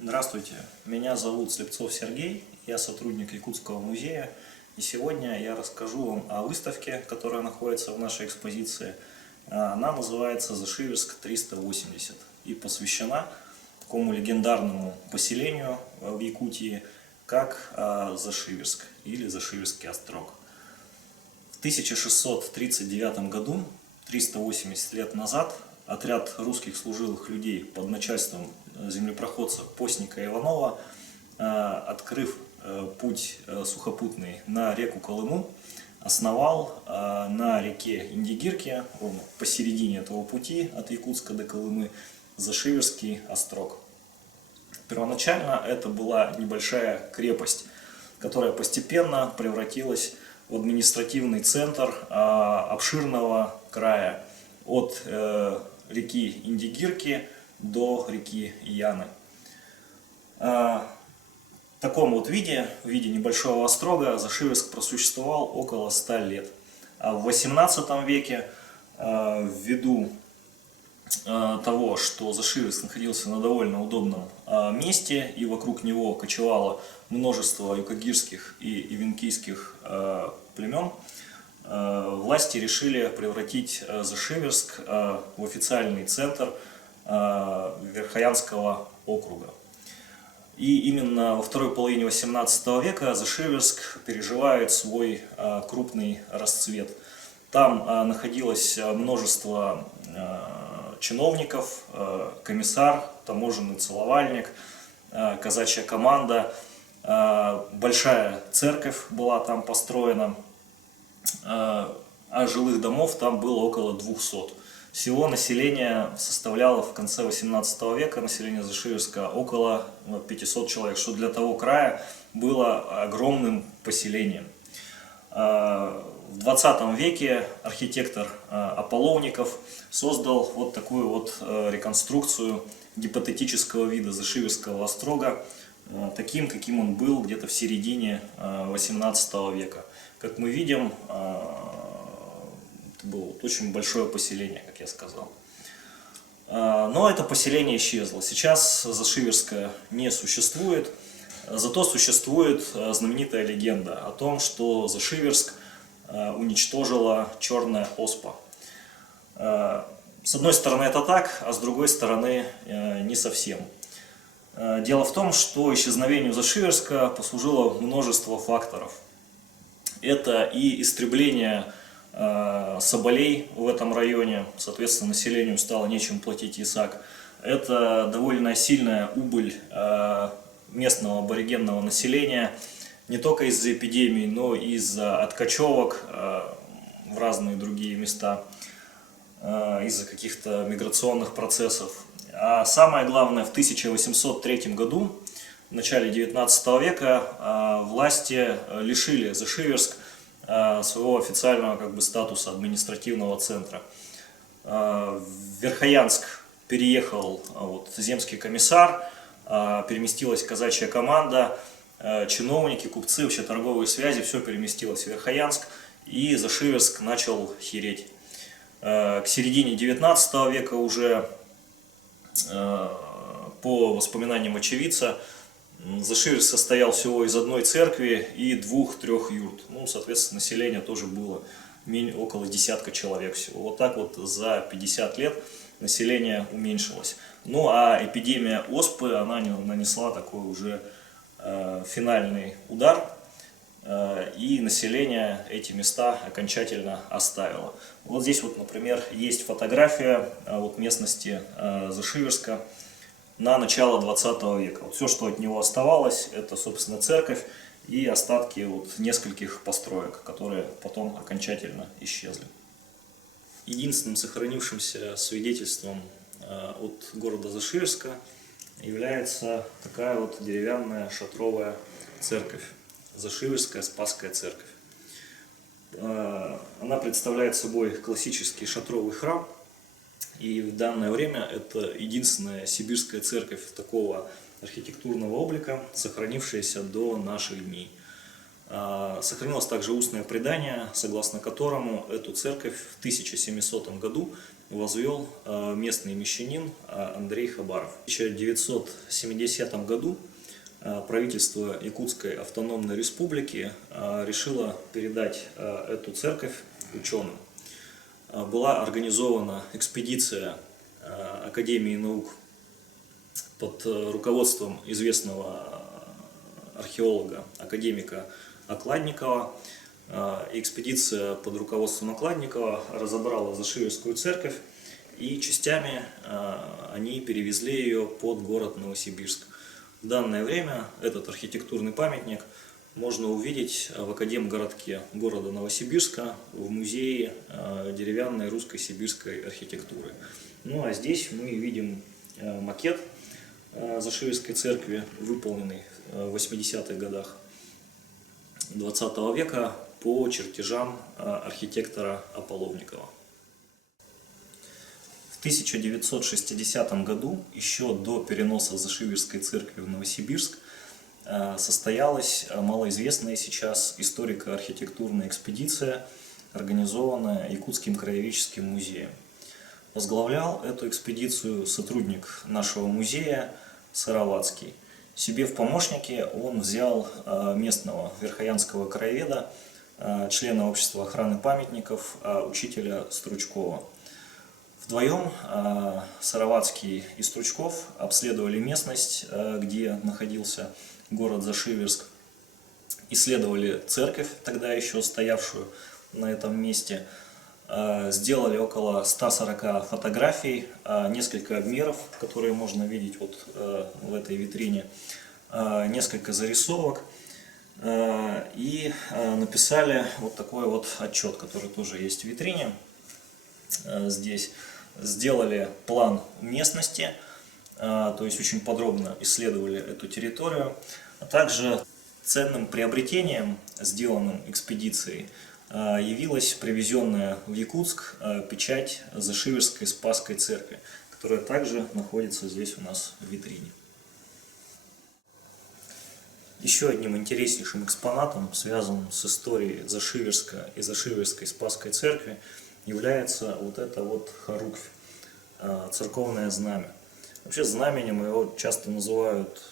Здравствуйте, меня зовут Слепцов Сергей, я сотрудник Якутского музея, и сегодня я расскажу вам о выставке, которая находится в нашей экспозиции. Она называется «Зашиверск 380» и посвящена такому легендарному поселению в Якутии, как Зашиверск или Зашиверский острог. В 1639 году, 380 лет назад, отряд русских служилых людей под начальством землепроходца Постника Иванова, открыв путь сухопутный на реку Колыму, основал на реке Индигирке, посередине этого пути от Якутска до Колымы, Зашиверский острог. Первоначально это была небольшая крепость, которая постепенно превратилась в административный центр обширного края от реки Индигирки до реки Яны. В таком вот виде, в виде небольшого острога, Зашиверск просуществовал около 100 лет. А в 18 веке, ввиду того, что Зашиверск находился на довольно удобном месте, и вокруг него кочевало множество юкагирских и ивенкийских племен, власти решили превратить Зашиверск в официальный центр Верхоянского округа. И именно во второй половине 18 века Зашиверск переживает свой крупный расцвет. Там находилось множество чиновников, комиссар, таможенный целовальник, казачья команда, большая церковь была там построена, а жилых домов там было около 200. Всего население составляло в конце 18 века, население Зашиверска, около 500 человек, что для того края было огромным поселением. В 20 веке архитектор Аполлоников создал вот такую вот реконструкцию гипотетического вида Зашиверского острога, таким, каким он был где-то в середине 18 века. Как мы видим, это было очень большое поселение, как я сказал. Но это поселение исчезло. Сейчас Зашиверска не существует, зато существует знаменитая легенда о том, что Зашиверск уничтожила черная оспа. С одной стороны это так, а с другой стороны не совсем. Дело в том, что исчезновению Зашиверска послужило множество факторов. Это и истребление соболей в этом районе, соответственно, населению стало нечем платить ясак. Это довольно сильная убыль местного аборигенного населения, не только из-за эпидемии, но и из-за откачевок в разные другие места, из-за каких-то миграционных процессов. А самое главное, в 1803 году, в начале 19 века, власти лишили Зашиверск своего официального статуса административного центра. В Верхоянск переехал земский комиссар, переместилась казачья команда, чиновники, купцы, вообще торговые связи, все переместилось в Верхоянск, и Зашиверск начал хереть. К середине 19 века уже, по воспоминаниям очевидца, Зашиверск состоял всего из одной церкви и 2-3 юрт. Соответственно, население тоже было около десятка человек всего. Вот так вот за 50 лет население уменьшилось. Ну а эпидемия оспы, она нанесла такой уже финальный удар, и население эти места окончательно оставило. Вот здесь вот, например, есть фотография местности Зашиверска на начало 20 века. Вот все, что от него оставалось, это, собственно, церковь и остатки нескольких построек, которые потом окончательно исчезли. Единственным сохранившимся свидетельством от города Зашиверска является такая вот деревянная шатровая церковь, Зашиверская Спасская церковь. Она представляет собой классический шатровый храм, и в данное время это единственная сибирская церковь такого архитектурного облика, сохранившаяся до наших дней. Сохранилось также устное предание, согласно которому эту церковь в 1700 году возвел местный мещанин Андрей Хабаров. В 1970 году правительство Якутской автономной республики решило передать эту церковь ученым. Была организована экспедиция Академии наук под руководством известного археолога, академика Окладникова. Экспедиция под руководством Окладникова разобрала Зашиевскую церковь, и частями они перевезли ее под город Новосибирск. В данное время этот архитектурный памятник можно увидеть в Академгородке города Новосибирска в музее деревянной русской сибирской архитектуры. Ну а здесь мы видим макет Зашиевской церкви, выполненный в 80-х годах 20 века по чертежам архитектора Ополовникова. В 1960 году, еще до переноса Зашиевской церкви в Новосибирск, состоялась малоизвестная сейчас историко-архитектурная экспедиция, организованная Якутским краеведческим музеем. Возглавлял эту экспедицию сотрудник нашего музея Сыроватский. Себе в помощники он взял местного верхоянского краеведа, члена общества охраны памятников, учителя Стручкова. Вдвоем Сыроватский и Стручков обследовали местность, где находился город Зашиевск, исследовали церковь, тогда еще стоявшую на этом месте, сделали около 140 фотографий, несколько обмеров, которые можно видеть вот в этой витрине, несколько зарисовок, и написали вот такой вот отчет, который тоже есть в витрине здесь. Сделали план местности, то есть очень подробно исследовали эту территорию. А также ценным приобретением, сделанным экспедицией, явилась привезенная в Якутск печать Зашиевской Спасской церкви, которая также находится здесь у нас в витрине. Еще одним интереснейшим экспонатом, связанным с историей Зашиевска и Зашиевской Спасской церкви, является вот это вот хоруквь, церковное знамя. Вообще знаменем его часто называют,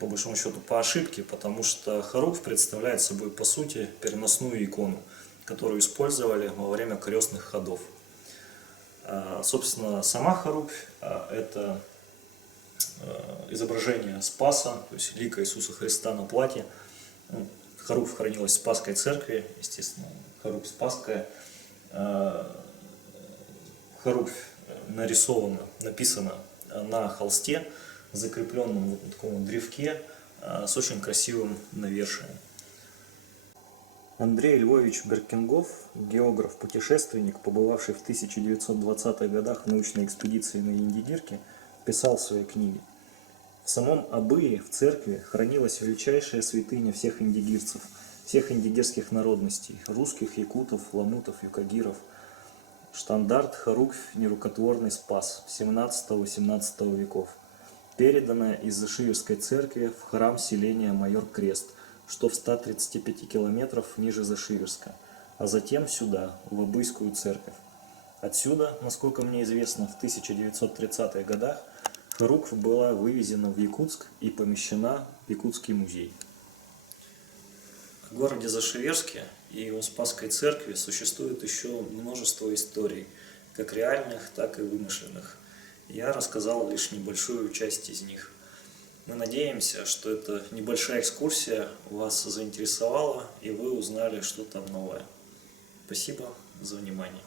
по большому счету, по ошибке, потому что хоруквь представляет собой, по сути, переносную икону, которую использовали во время крестных ходов. Собственно, сама хоруквь – это изображение Спаса, то есть лика Иисуса Христа на платье. Хоруквь хранилась в Спасской церкви, естественно, хоруквь Спасская. Хоруквь написана на холсте, закрепленном в таком древке с очень красивым навершием. Андрей Львович Беркингов, географ, путешественник, побывавший в 1920-х годах в научной экспедиции на Индигирке, писал в своей книге: «В самом Абые, в церкви, хранилась величайшая святыня всех индигирцев, всех индигирских народностей, русских, якутов, ламутов, юкагиров, штандарт, хоруквь, нерукотворный Спас 17-18 веков, переданная из Зашиевской церкви в храм селения Майор Крест, что в 135 километров ниже Зашиевска, а затем сюда, в Абыйскую церковь. Отсюда, насколько мне известно, в 1930-х годах хоруквь была вывезена в Якутск и помещена в Якутский музей». В городе Зашиевске и его Спасской церкви существует еще множество историй, как реальных, так и вымышленных. Я рассказал лишь небольшую часть из них. Мы надеемся, что эта небольшая экскурсия вас заинтересовала, и вы узнали что-то новое. Спасибо за внимание.